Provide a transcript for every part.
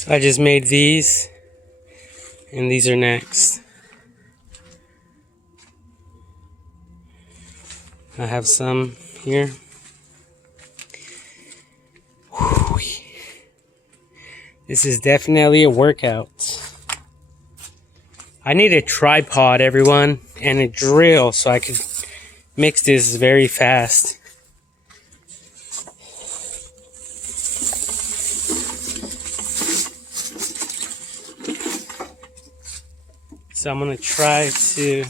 So I just made these, and these are next. I have some here. Whew. This is definitely a workout. I need a tripod, everyone, and a drill so I can mix this very fast. So I'm gonna try to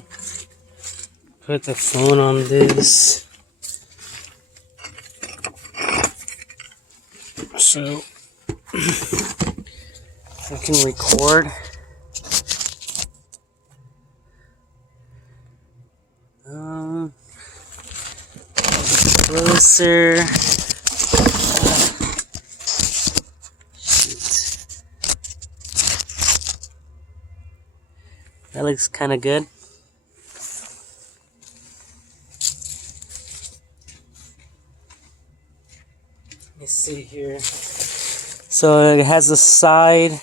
put the phone on this. So I can record. Closer. Shoot. That looks kind of good. Let me see here. So it has a side.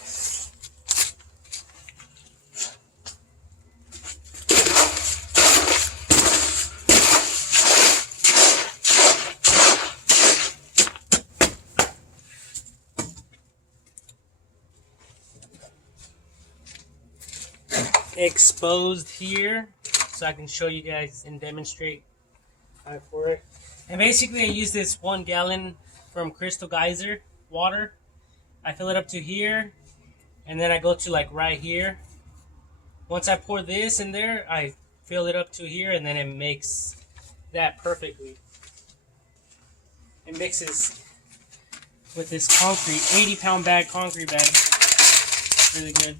Exposed here, so I can show you guys and demonstrate for it. And basically I use this 1 gallon from Crystal Geyser water. I fill it up to here, and then I go to like right here. Once I pour this in there, I fill it up to here, and then it makes that perfectly. It mixes with this concrete, 80-pound bag, concrete bag. Really good.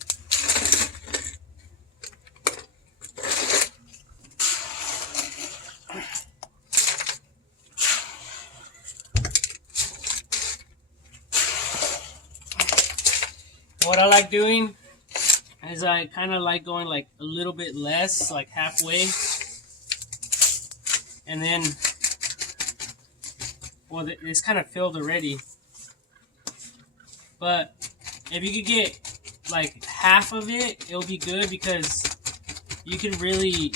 What I like doing is I kind of like going like a little bit less, like halfway. And then, well, it's kind of filled already. But if you could get like half of it, it'll be good because you can really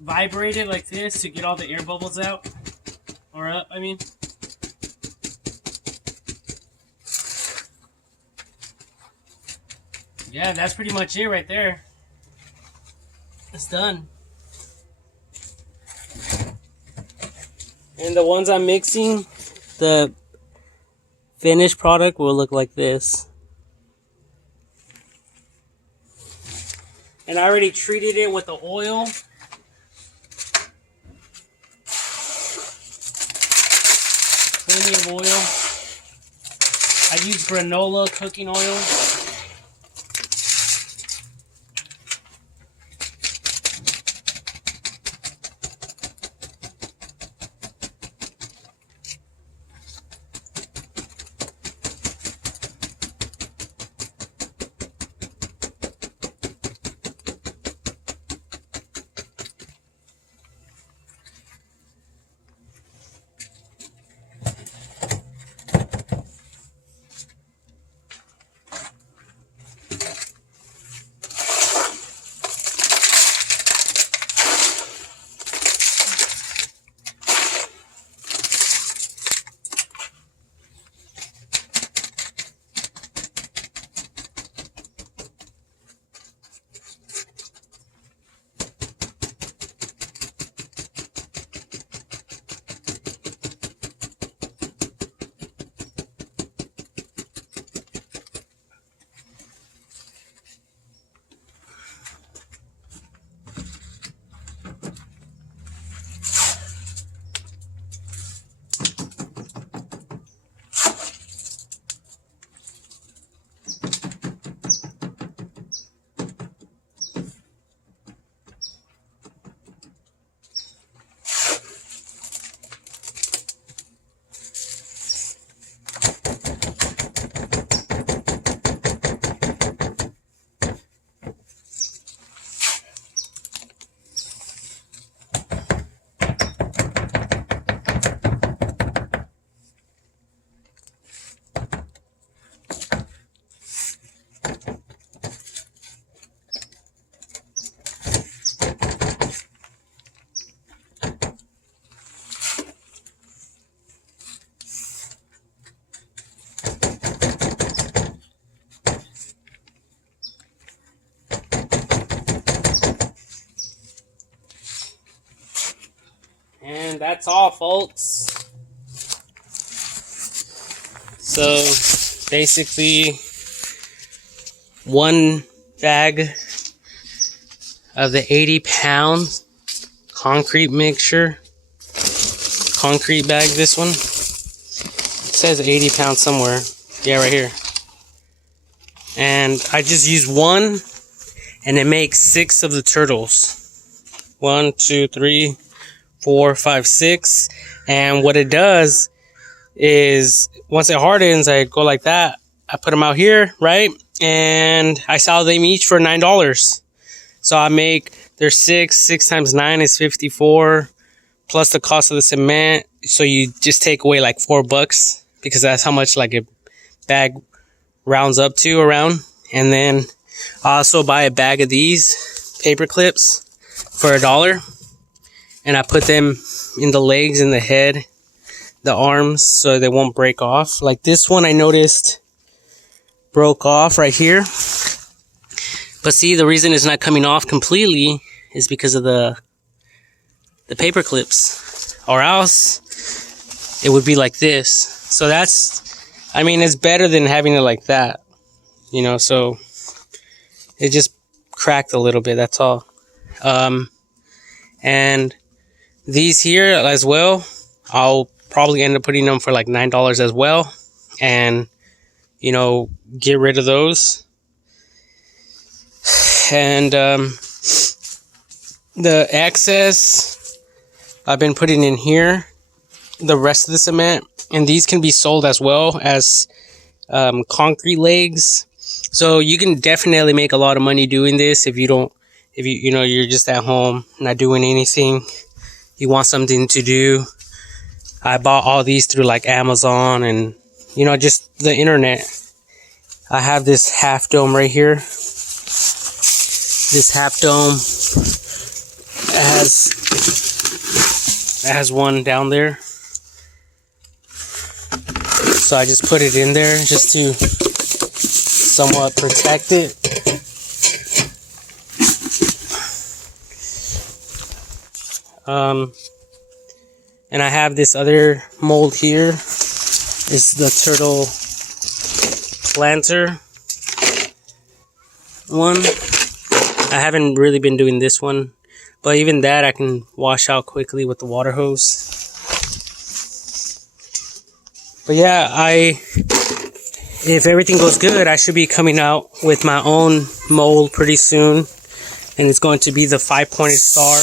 vibrate it like this to get all the air bubbles out. Or up, I mean. Yeah, that's pretty much it right there. It's done. And the ones I'm mixing, the finished product will look like this. And I already treated it with the oil. Plenty of oil. I use granola cooking oil. And that's all, folks. So basically, one bag of the 80-pound concrete mixture. Concrete bag, this one. It says 80 pounds somewhere. Yeah, right here. And I just use one, and it makes 6 of the turtles. 1, 2, 3, 4, 5, 6. And what it does is, once it hardens, I go like that. I put them out here, right? And I sell them each for $9. So I make, there's 6 times 9 is 54, plus the cost of the cement. So you just take away like $4, because that's how much like a bag rounds up to around. And then I also buy a bag of these paper clips for $1, and I put them in the legs and the head, the arms, so they won't break off. Like this one I noticed broke off right here, but see, the reason it's not coming off completely is because of the paper clips, or else it would be like this. So that's, I mean, it's better than having it like that, you know. So it just cracked a little bit, that's all. And these here as well, I'll probably end up putting them for like $9 as well, and you know, get rid of those. And the excess I've been putting in here, the rest of the cement, and these can be sold as well as concrete legs. So you can definitely make a lot of money doing this if you don't, if you know, you're just at home not doing anything, you want something to do. I bought all these through like Amazon and, you know, just the internet. I have this half dome right here. This half dome has one down there. So I just put it in there just to somewhat protect it. And I have this other mold here. It's the turtle planter one. I haven't really been doing this one, but even that I can wash out quickly with the water hose. But yeah, if everything goes good, I should be coming out with my own mold pretty soon, and it's going to be the 5-pointed star.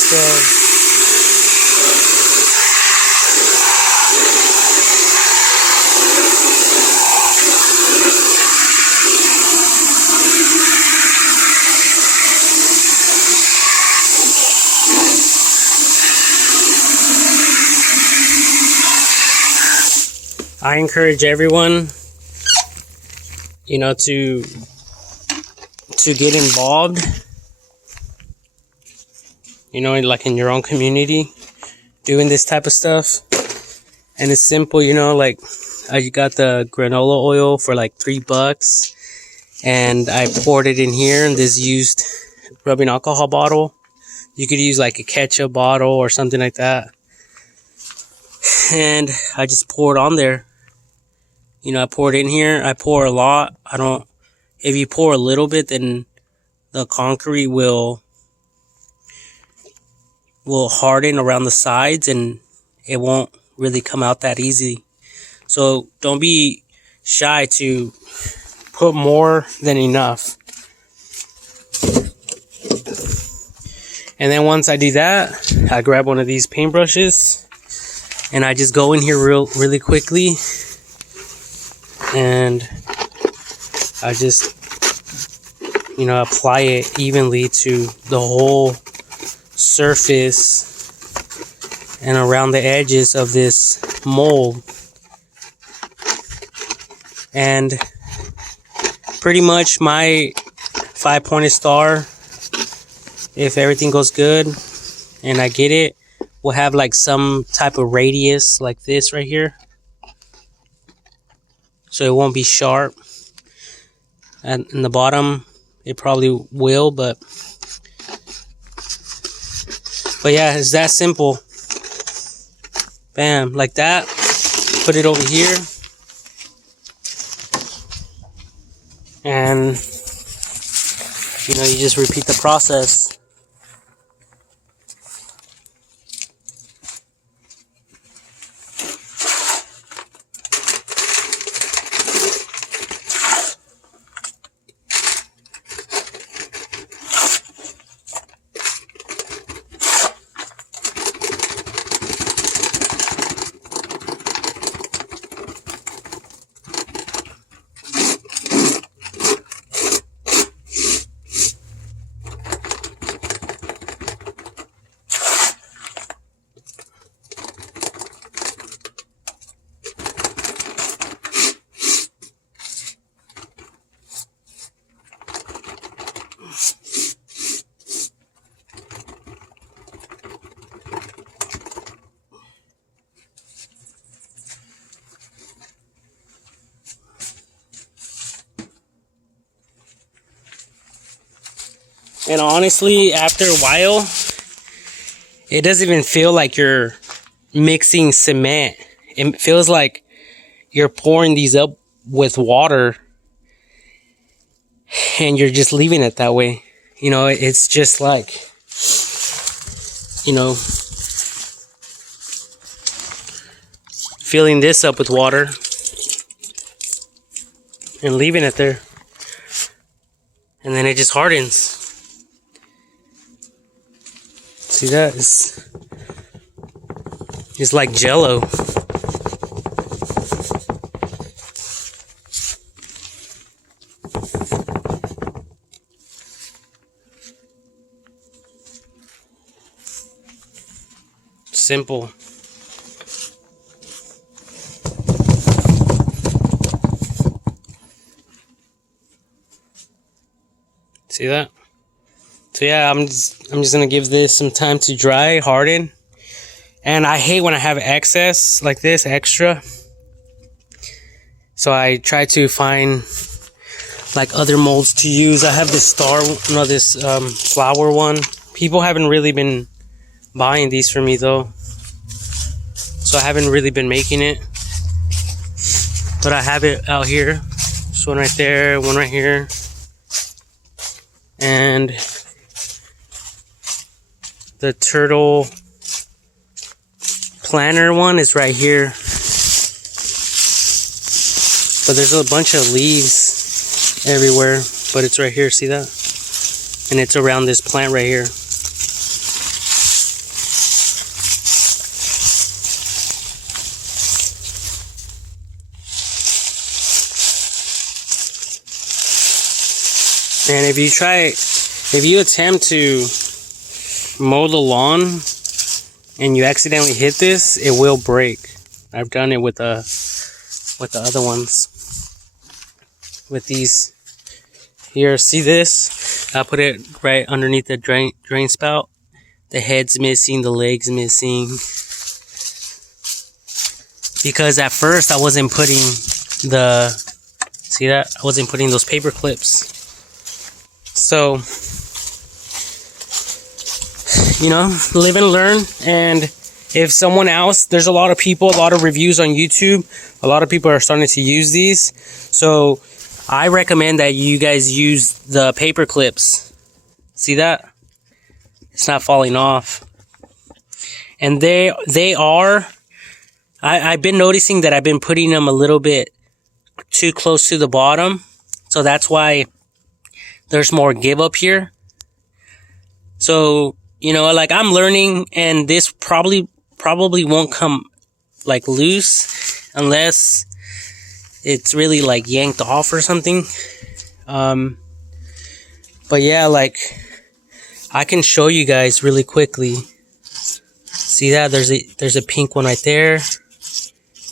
So I encourage everyone, you know, to get involved, you know, like in your own community, doing this type of stuff. And it's simple, you know, like I got the granola oil for like $3, and I poured it in here in this used rubbing alcohol bottle. You could use like a ketchup bottle or something like that. And I just pour it on there. You know, I pour it in here. I pour a lot. If you pour a little bit, then the concrete will harden around the sides and it won't really come out that easy. So don't be shy to put more than enough. And then once I do that, I grab one of these paintbrushes and I just go in here really quickly. And I just, you know, apply it evenly to the whole surface and around the edges of this mold. And pretty much my 5-pointed star, if everything goes good and I get it, will have like some type of radius like this right here. So it won't be sharp. And in the bottom, it probably will, but But yeah, it's that simple. Bam, like that. Put it over here. And, you know, you just repeat the process. And honestly, after a while, it doesn't even feel like you're mixing cement. It feels like you're pouring these up with water and you're just leaving it that way. You know, it's just like, you know, filling this up with water and leaving it there. And then it just hardens. See that? It's like Jello. Simple. See that? So yeah, I'm just gonna give this some time to dry, harden. And I hate when I have excess like this, extra. So I try to find like other molds to use. I have this flower one. People haven't really been buying these for me though. So I haven't really been making it. But I have it out here. This one right there, one right here. And the turtle planner one is right here. But there's a bunch of leaves everywhere. But it's right here, see that? And it's around this plant right here. And if you attempt to mow the lawn and you accidentally hit this, it will break. I've done it with the other ones. With these here, see this? I put it right underneath the drain spout. The head's missing, the leg's missing. Because at first I wasn't putting see that? I wasn't putting those paper clips. So, you know, live and learn. And if someone else, there's a lot of people, a lot of reviews on YouTube. A lot of people are starting to use these. So I recommend that you guys use the paper clips. See that? It's not falling off. And they are, I've been noticing that I've been putting them a little bit too close to the bottom. So that's why there's more give up here. So, you know, like I'm learning, and this probably won't come like loose unless it's really like yanked off or something. But yeah, like I can show you guys really quickly. See that? There's a pink one right there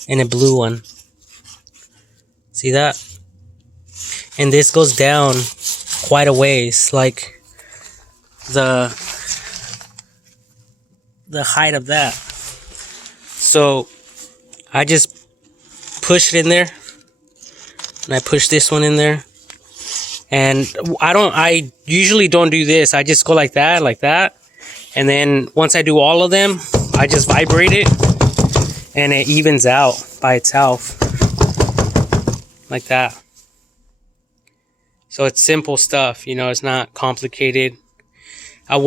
and a blue one. See that? And this goes down quite a ways, like the height of that. So I just push it in there, and I push this one in there, and I usually don't do this. I just go like that, And then once I do all of them, I just vibrate it and it evens out by itself like that. So it's simple stuff, you know, it's not complicated. I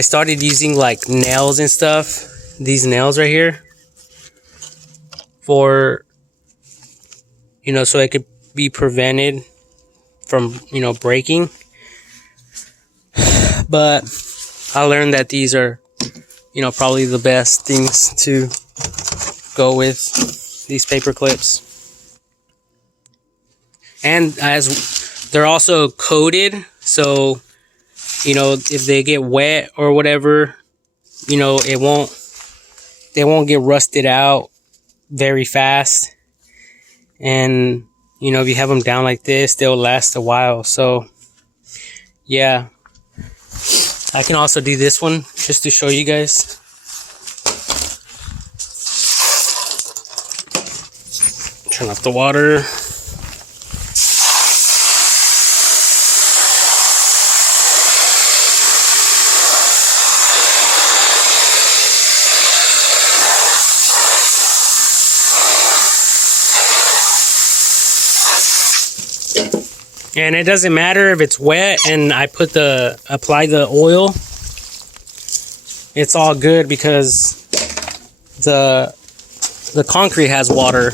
started using like nails and stuff, these nails right here, for, you know, so it could be prevented from, you know, breaking. But I learned that these are, you know, probably the best things to go with, these paper clips. And as they're also coated, so, you know, if they get wet or whatever, you know, they won't get rusted out very fast. And, you know, if you have them down like this, they'll last a while. So, yeah. I can also do this one just to show you guys. Turn off the water. And it doesn't matter if it's wet and I apply the oil. It's all good because the concrete has water.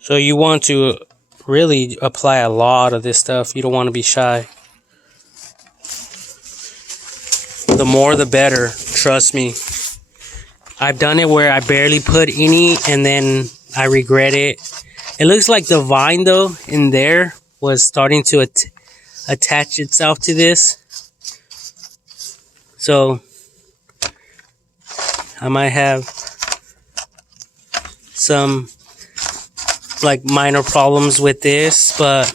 So you want to really apply a lot of this stuff. You don't want to be shy. The more the better, trust me. I've done it where I barely put any and then I regret it. It looks like the vine though in there was starting to attach itself to this. So I might have some like minor problems with this, but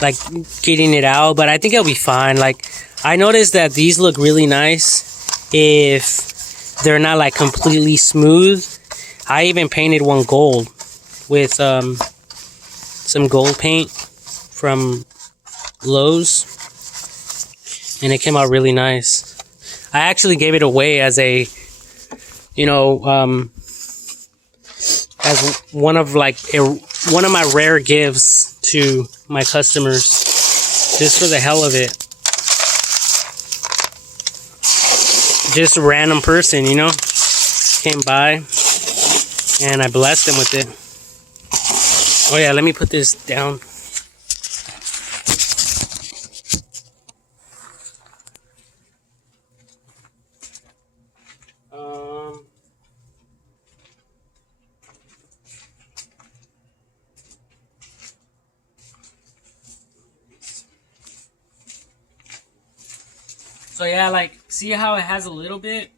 like getting it out, but I think it'll be fine. Like, I noticed that these look really nice if they're not like completely smooth. I even painted one gold with some gold paint from Lowe's, and it came out really nice. I actually gave it away as a, you know, as one of my rare gifts to my customers, just for the hell of it. Just a random person, you know, came by and I blessed them with it. Oh yeah, let me put this down. So yeah, like, see how it has a little bit?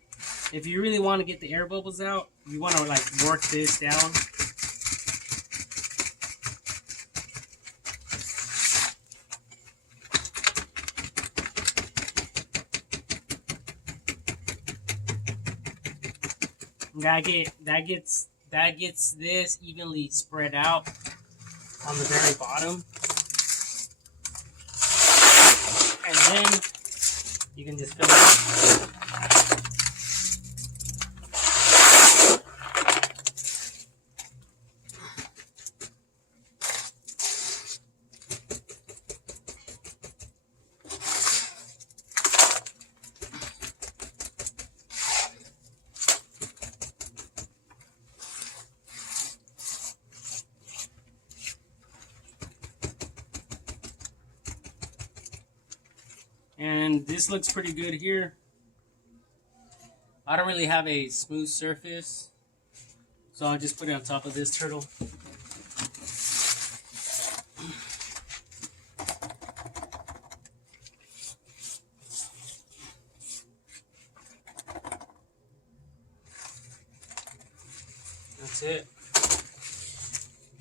If you really want to get the air bubbles out, you want to like work this down. That gets this evenly spread out on the very bottom. And then you can just fill it up. And this looks pretty good here. I don't really have a smooth surface, so I'll just put it on top of this turtle. That's it.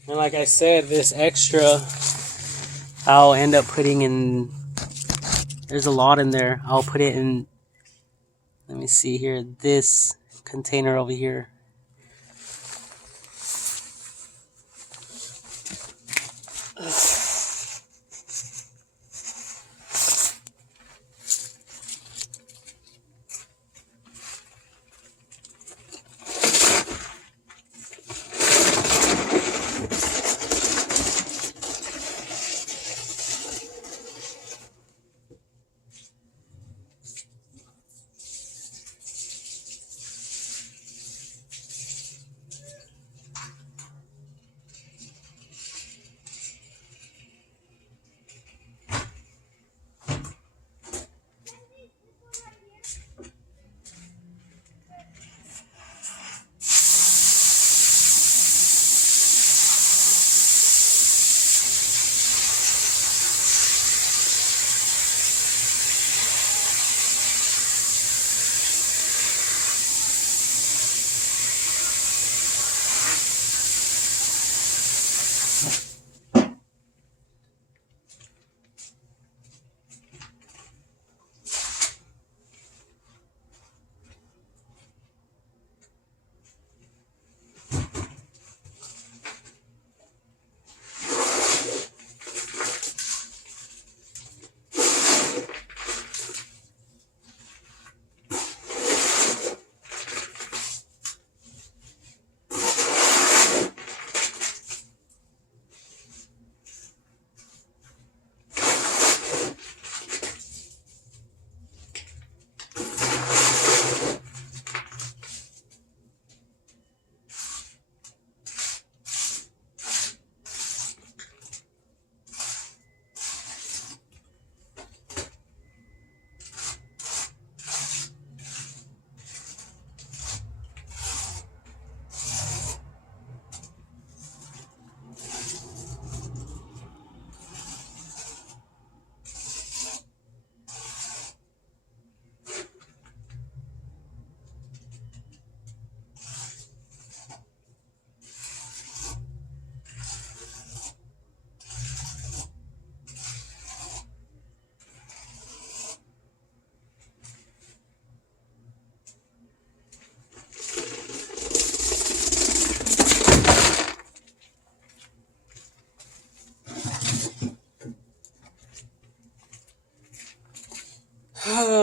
And like I said, this extra I'll end up putting in. There's a lot in there. I'll put it in, let me see here, this container over here.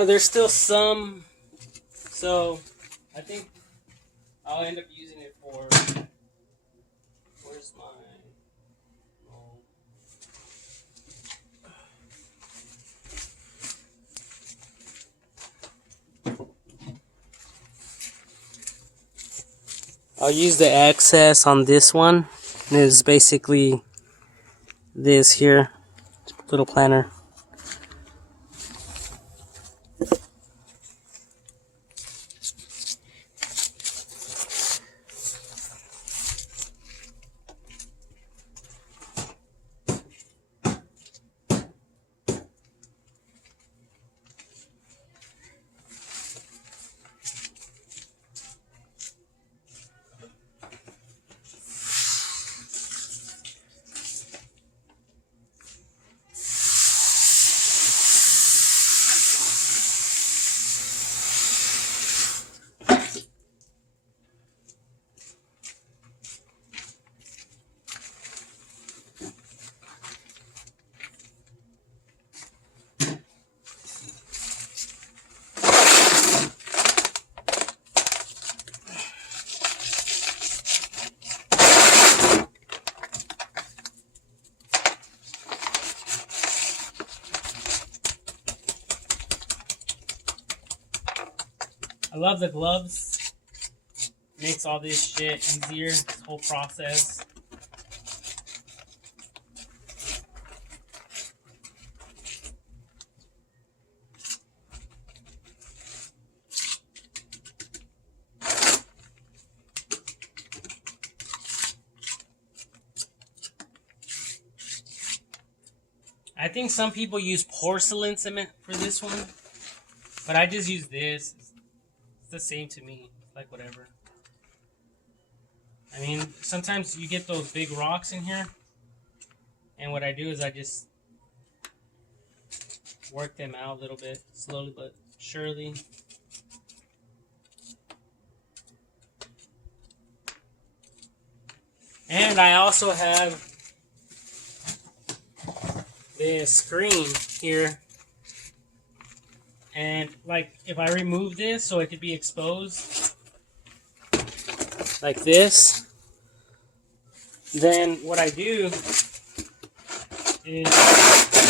There's still some, so I think I'll end up using it for. Where's my? Oh. I'll use the excess on this one. And it's basically this here, little planter. I love the gloves. Makes all this shit easier, this whole process. I think some people use porcelain cement for this one, but I just use this. It's the same to me, like whatever. I mean, sometimes you get those big rocks in here, and what I do is I just work them out a little bit, slowly but surely. And I also have this screen here, and like if I remove this so it could be exposed like this, then what I do is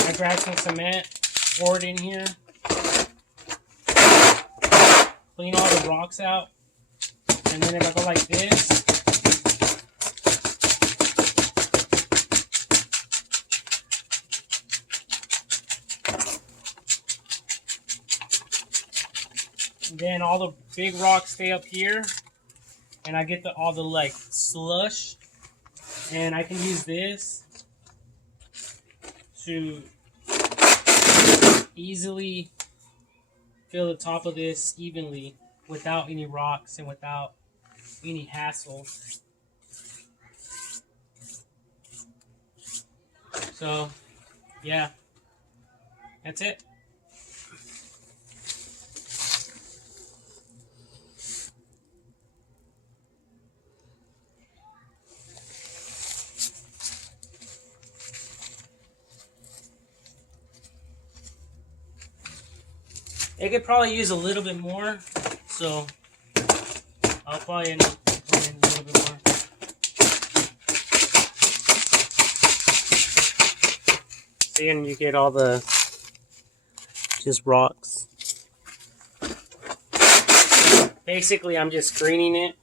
I grab some cement, pour it in here, clean all the rocks out, and then if I go like this, then all the big rocks stay up here, and I get all the like slush, and I can use this to easily fill the top of this evenly without any rocks and without any hassle. So, yeah, that's it. It could probably use a little bit more, so I'll probably end up putting in a little bit more. See, and you get all the just rocks. Basically, I'm just screening it.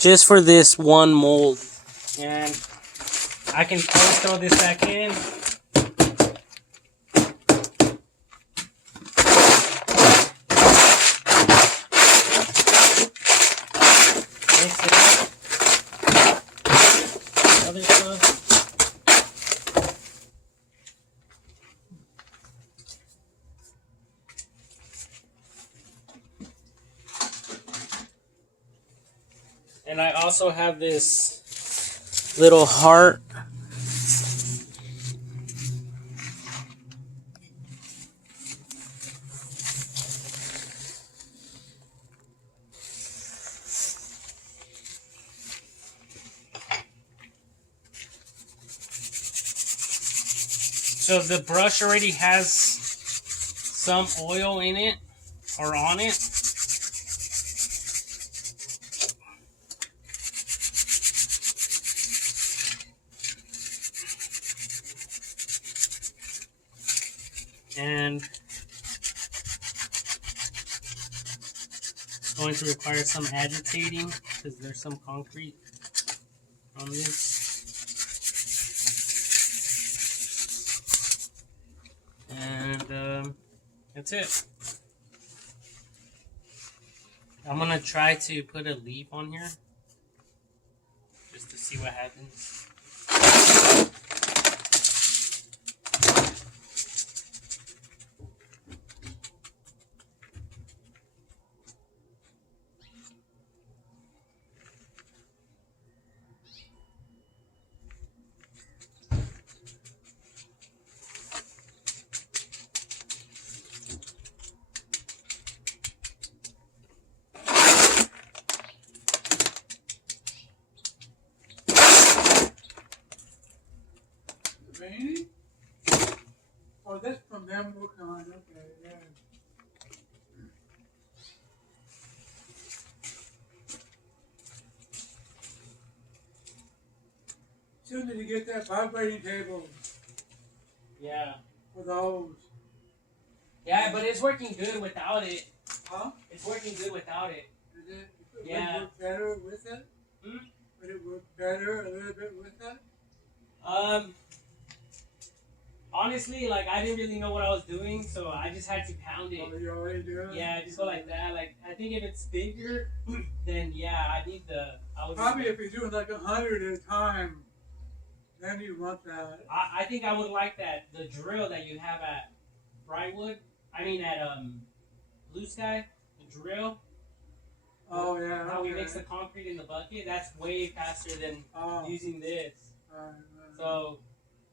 Just for this one mold, and I can always throw this back in. Mix it up. Other stuff. And I also have this little heart. So the brush already has some oil in it or on it. And it's going to require some agitating because there's some concrete on this. And that's it. I'm going to try to put a leaf on here just to see what happens. Raining? Oh, that's from them working on it. Okay, yeah. Still need to get that vibrating table Yeah. for those. Yeah, but it's working good without it. Huh? It's working good without it. Is it? Would Yeah. it work better with it? Hmm? Would it work better a little bit with it? Honestly, like I didn't really know what I was doing, so I just had to pound it. Oh, you already do it? Yeah, just go like that. Like I think if it's bigger, then yeah, I need the. I would Probably if you're doing like 100 at a time, then you want that. I think I would like that the drill that you have at Brightwood. I mean at Blue Sky, the drill. Oh yeah. How we okay. mix the concrete in the bucket. That's way faster than Oh. using this. So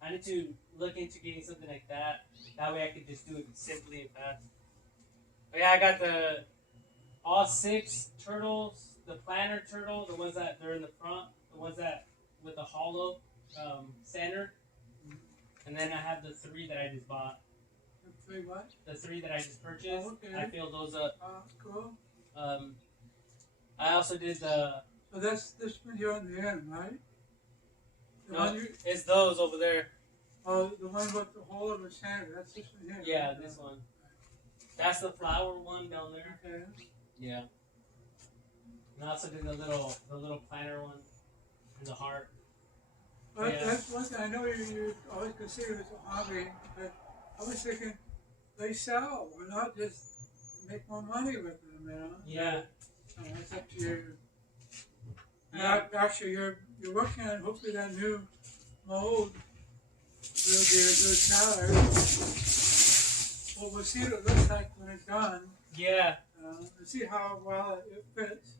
I need to look into getting something like that. That way I could just do it simply and fast. But yeah, I got all 6 turtles, the planter turtle, the ones that they're in the front, the ones that with the hollow center, and then I have the 3 that I just bought. The 3 what? The 3 that I just purchased. Oh, okay. I filled those up. Cool. I also did the. So that's this one here on the end, right? The No, one you, it's those over there. oh, the one with the hole in the center. That's this one here. Yeah, right? this one. That's the flower one down there. Okay. Yeah. And I also did the little planter one and the heart. But Yeah. that's one thing. I know you always consider it a hobby, but I was thinking they sell. Why not just make more money with them, you know? Yeah. It's up to you. Yeah. Actually, you're working on hopefully that new mold will be a good seller. Well, we'll see what it looks like when it's done. Yeah. And see how well it fits.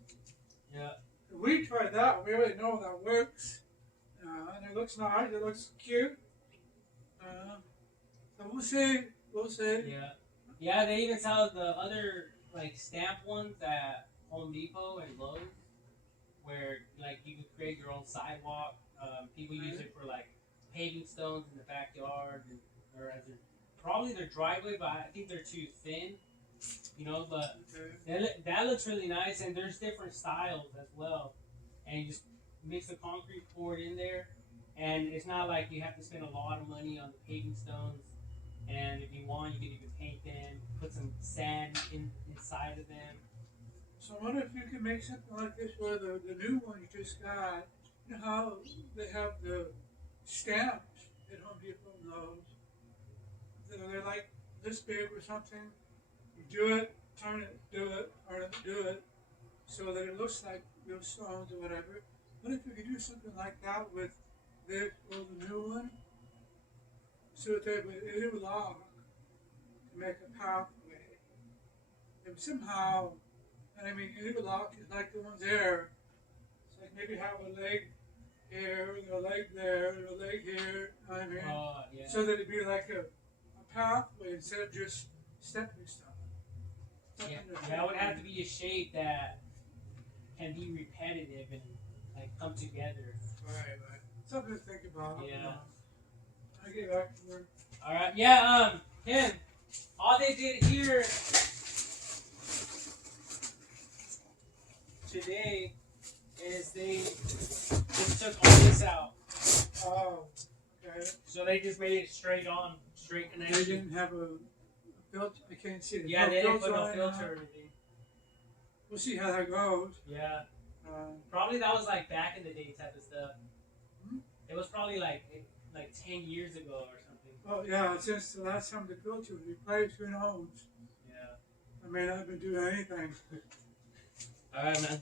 Yeah. We tried that. We already know that works. And it looks nice. It looks cute. So we'll see. We'll see. Yeah. Yeah, they even sell the other like stamp ones at Home Depot and Lowe's, where like you can create your own sidewalk. People use it for like paving stones in the backyard, or as probably their driveway, but I think they're too thin. You know, but that looks really nice, and there's different styles as well. And you just mix the concrete, pour it in there, and it's not like you have to spend a lot of money on the paving stones. And if you want, you can even paint them, put some sand inside of them. So I wonder if you can make something like this where the new one you just got, you know how they have the stamps at Home Depot and those. They're like this big or something. You do it, turn it, do it, or do it, so that it looks like real stones or whatever. What if you could do something like that with this or the new one? So that it would lock to make a pathway. And somehow, I mean, it would lock is like the ones there. It's like maybe have a leg here, and a leg there, and a leg here. I mean, Yeah. so that it'd be like a pathway instead of just stepping stone. Yeah, that would have to be a shape that can be repetitive and like come together. Right. Something to think about. Yeah. I get back to work. All right. Yeah. Ken, all they did here today is they just took all this out. Oh, okay. So they just made it straight They connection. didn't have a filter. I can't see it. Yeah, they didn't put no on it, filter or anything. We'll see how that goes. Yeah. Probably that was like back in the day type of stuff. It was probably like 10 years ago or something. Oh yeah, since the last time the filter was replaced, who knows? Yeah. I may not have been doing anything. All right, man.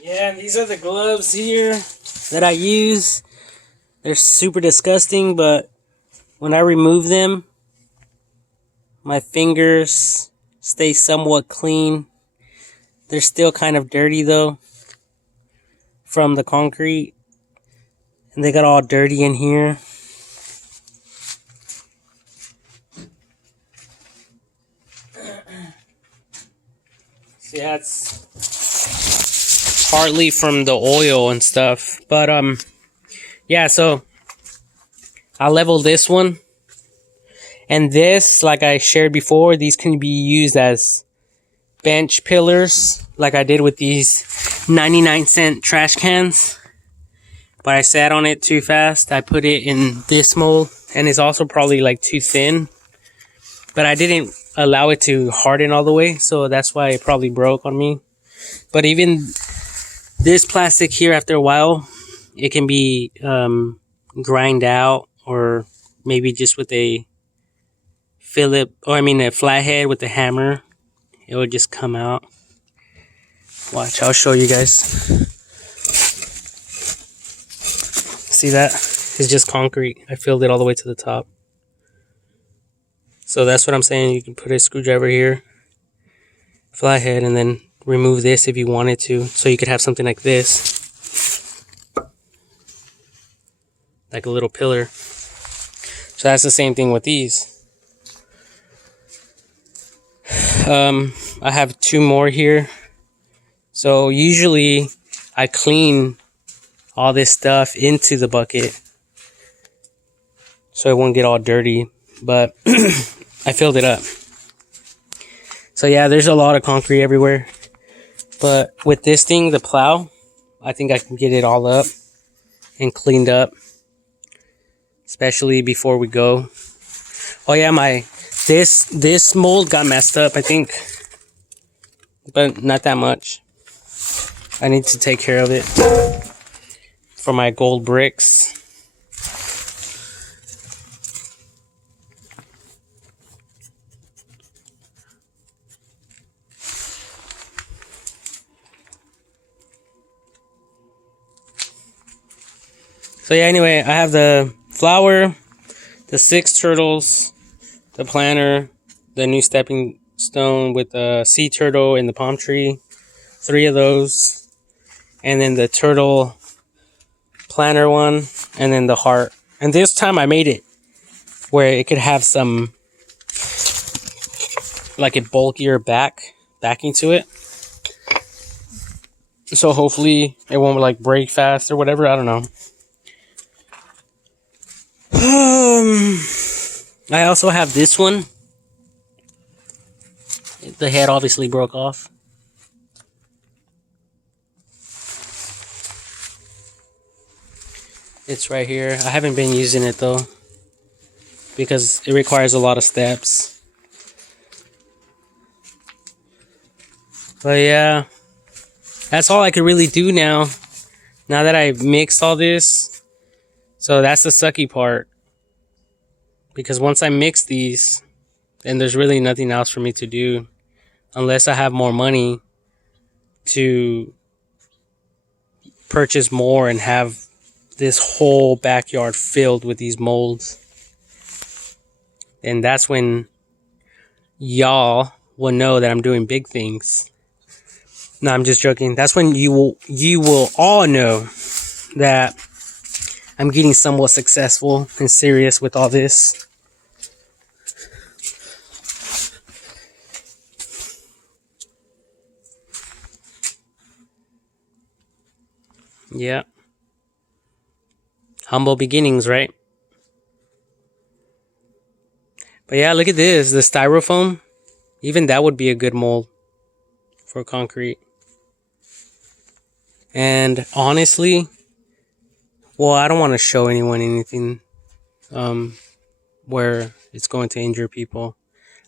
Yeah, and these are the gloves here that I use. They're super disgusting, but when I remove them, my fingers stay somewhat clean. They're still kind of dirty though from the concrete, and they got all dirty in here. See, that's partly from the oil and stuff, but yeah, so I leveled this one, and this, like I shared before, these can be used as bench pillars, like I did with these 99-cent trash cans, but I sat on it too fast. I put it in this mold, and it's also probably like too thin, but I didn't allow it to harden all the way, so that's why it probably broke on me. But even this plastic here, after a while, it can be grind out, or maybe just with a a flathead with a hammer, it would just come out. Watch, I'll show you guys. See that? It's just concrete. I filled it all the way to the top. So that's what I'm saying. You can put a screwdriver here, flathead, and then remove this if you wanted to. So you could have something like this, like a little pillar. So that's the same thing with these. I have 2 more here. So usually I clean all this stuff into the bucket so it won't get all dirty, but I filled it up. So yeah, there's a lot of concrete everywhere, but with this thing, the plow, I think I can get it all up and cleaned up, especially before we go. Oh yeah, this mold got messed up, I think, but not that much. I need to take care of it for my gold bricks. So yeah, anyway, I have the flour, the 6 turtles, the planter, the new stepping stone with the sea turtle and the palm tree, 3 of those. And then the turtle planter one, and then the heart. And this time I made it where it could have some, like a bulkier backing to it. So hopefully it won't like break fast or whatever. I don't know. I also have this one. The head obviously broke off. It's right here. I haven't been using it though, because it requires a lot of steps. But yeah, that's all I could really do now that I've mixed all this. So that's the sucky part, because once I mix these, then there's really nothing else for me to do unless I have more money to purchase more and have this whole backyard filled with these molds. And that's when y'all will know that I'm doing big things. No, I'm just joking. That's when you will all know that I'm getting somewhat successful and serious with all this. Yeah. Humble beginnings, right? But yeah, look at this. The styrofoam. Even that would be a good mold for concrete. And honestly, well, I don't want to show anyone anything where it's going to injure people.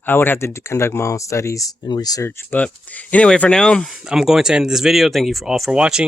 I would have to conduct my own studies and research. But anyway, for now, I'm going to end this video. Thank you all for watching.